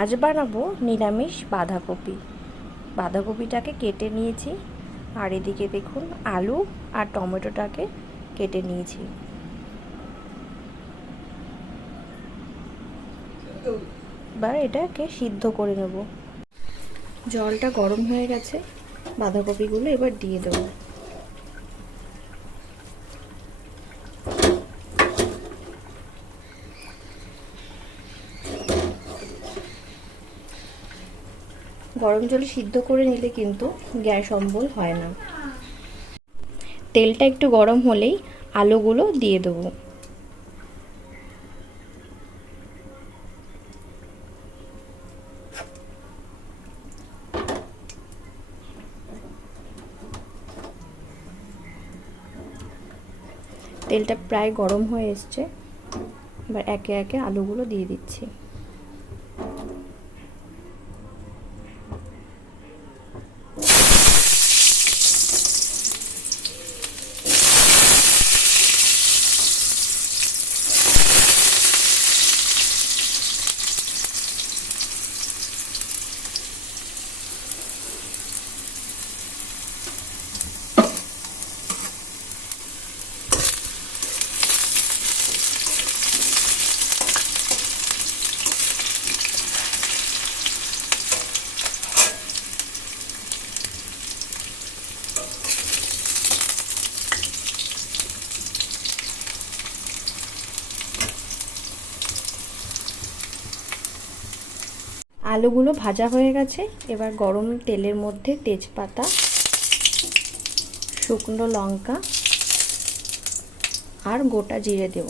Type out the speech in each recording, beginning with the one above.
আজ বানাবো নিরামিষ বাঁধাকপি। বাঁধাকপিটাকে কেটে নিয়েছি, আর এদিকে দেখুন আলু আর টমেটোটাকে কেটে নিয়েছি। এবার এটাকে সিদ্ধ করে নেব। জলটা গরম হয়ে গেছে, বাঁধাকপিগুলো এবার দিয়ে দেবো। গরম জলে সিদ্ধ করে নিলে কিন্তু গ্যাস অম্বল হয় না। তেলটা একটু গরম হলেই আলুগুলো দিয়ে দেবো। তেলটা প্রায় গরম হয়ে এসছে। এবার একে একে আলুগুলো দিয়ে দিচ্ছি। আলুগুলো ভাজা হয়ে গেছে। এবার গরম তেলের মধ্যে তেজপাতা, শুকনো লঙ্কা আর গোটা জিরে দেব।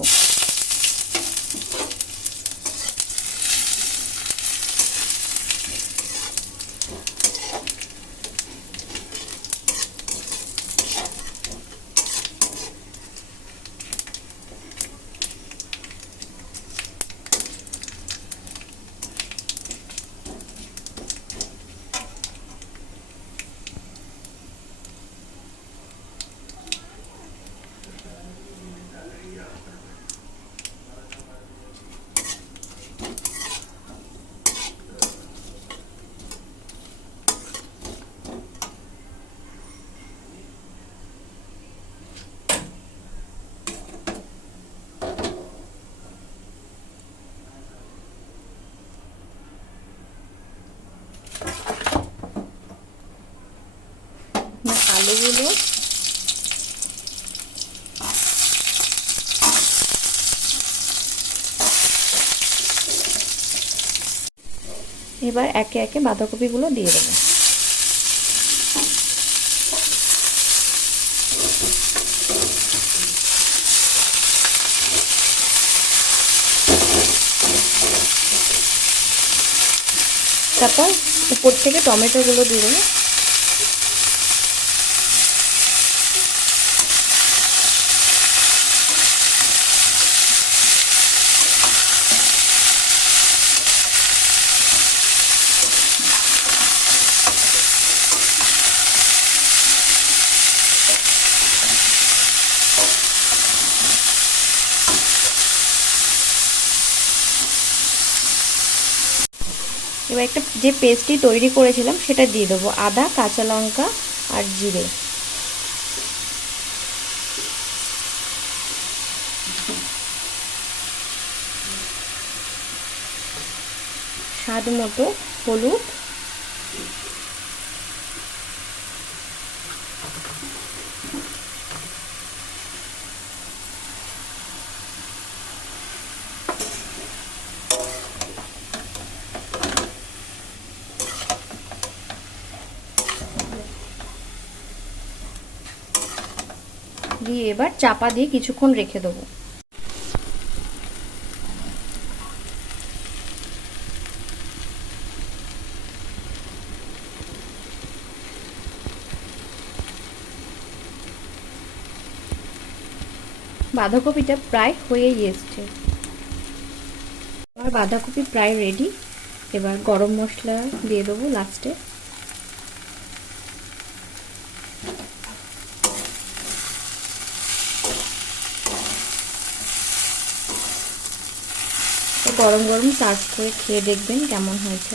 আলুগুলো এবার একে একে বাঁধাকপিগুলো দিয়ে দেবো। তারপর উপর থেকে টমেটোগুলো দিয়ে দেবো। এবার একটা যে পেস্টটি তৈরি করেছিলাম, সেটা দিয়ে দেবো। আদা, কাঁচা লঙ্কা আর জিরে। স্বাদ মতো হলুদ। দিয়ে এবার চাপা দিয়ে কিছুক্ষণ রেখে দেবো। বাঁধাকপিটা প্রায় হয়েই এসছে। আমার বাঁধাকপি প্রায় রেডি এবার গরম মশলা দিয়ে দেবো লাস্টে গরম গরম সার্ভ করে খেয়ে দেখবেন কেমন হয়েছে।